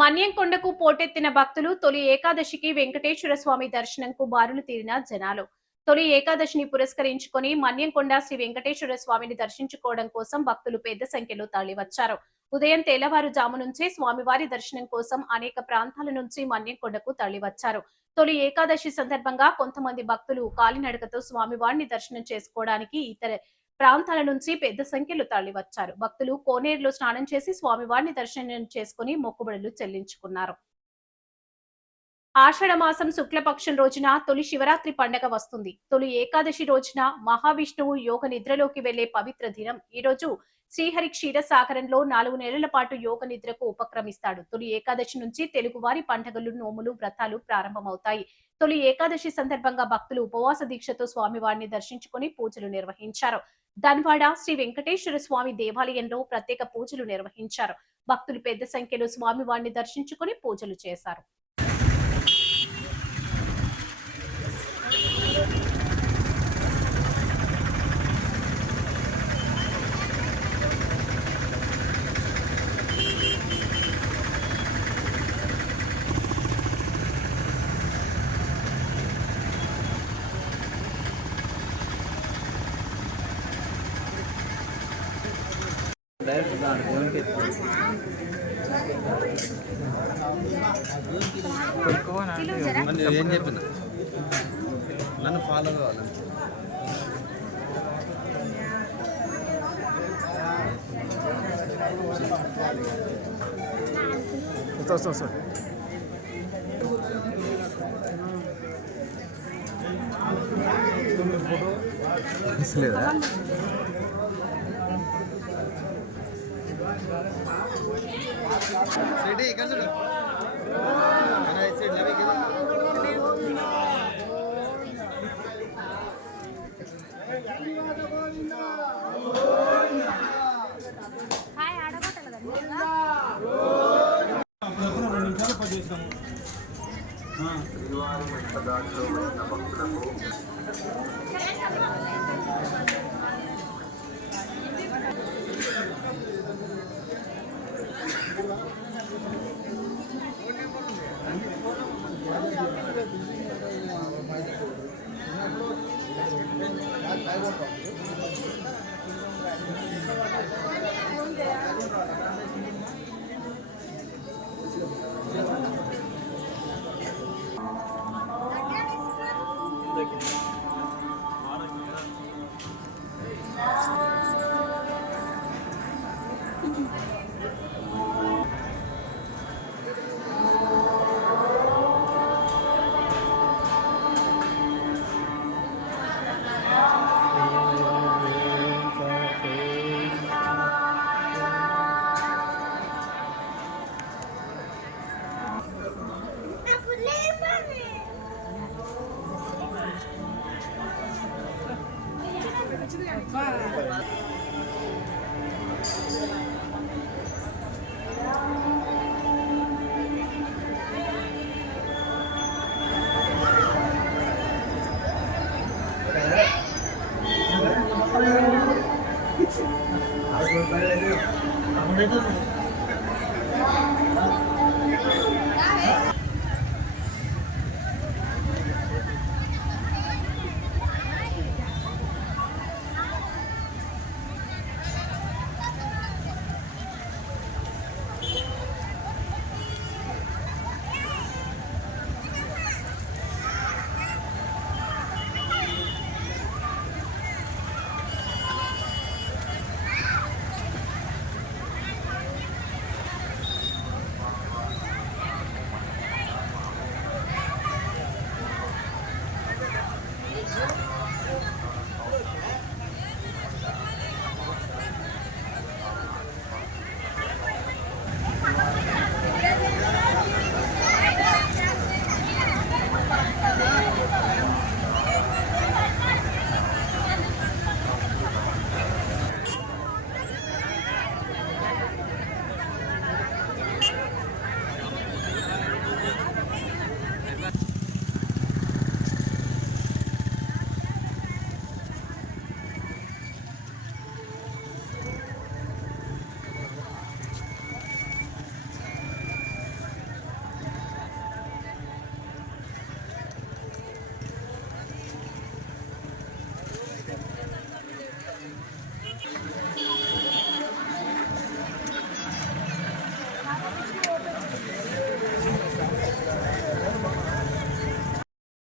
మన్యంకొండకు పోటెత్తిన భక్తులు తొలి ఏకాదశికి వెంకటేశ్వర స్వామి దర్శనంకు బారులు తీరిన జనాలు. తొలి ఏకాదశిని పురస్కరించుకొని మన్యంకొండ శ్రీ వెంకటేశ్వర స్వామిని దర్శించుకోవడం కోసం భక్తులు పెద్ద సంఖ్యలో తరలివచ్చారు. ఉదయం తెల్లవారుజాము నుంచే స్వామివారి దర్శనం కోసం అనేక ప్రాంతాల నుంచి మన్యంకొండకు తరలివచ్చారు. తొలి ఏకాదశి సందర్భంగా కొంతమంది భక్తులు కాలినడకతో స్వామివారిని దర్శనం చేసుకోవడానికి ఇతర ప్రాంతాల నుంచి పెద్ద సంఖ్యలో తరలివచ్చారు. భక్తులు కోనేరులో స్నానం చేసి స్వామివారిని దర్శనం చేసుకుని మొక్కుబడులు చెల్లించుకున్నారు. ఆషాఢ మాసం శుక్లపక్షం రోజున తొలి శివరాత్రి పండగ వస్తుంది. తొలి ఏకాదశి రోజున మహావిష్ణువు యోగ నిద్రలోకి వెళ్లే పవిత్ర దినం. ఈ రోజు శ్రీహరి క్షీరసాగరంలో 4 నెలల పాటు యోగ నిద్రకు ఉపక్రమిస్తాడు. తొలి ఏకాదశి నుంచి తెలుగువారి పండుగలు, నోములు, వ్రతాలు ప్రారంభమవుతాయి. తొలి ఏకాదశి సందర్భంగా భక్తులు ఉపవాస దీక్షతో స్వామివారిని దర్శించుకుని పూజలు నిర్వహించారు. ధన్వాడ శ్రీ వెంకటేశ్వర స్వామి దేవాలయంలో ప్రత్యేక పూజలు నిర్వహించారు. భక్తులు పెద్ద సంఖ్యలో స్వామివారిని దర్శించుకుని పూజలు చేశారు. ఏం చెప్పిన నన్ను ఫాలో కావాలని సార్ లేదా రెడీ ఇక్కడ చూడు అన్న ఈ సైడ్ లవి కదా హాయ్ ఆడగొట్టలేదండి Bye.